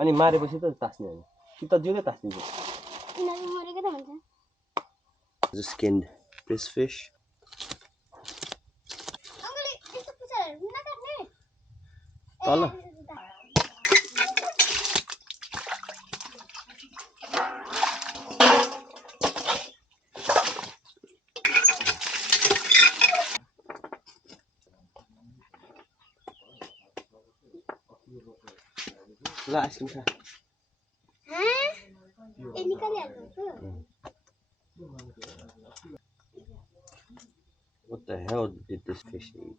अनि मारेपछि त तास्ने होइन कि त जिउँदै तास्दिन्छ Just skinned this fish. Tala. La ice cream. What the hell did this fish eat?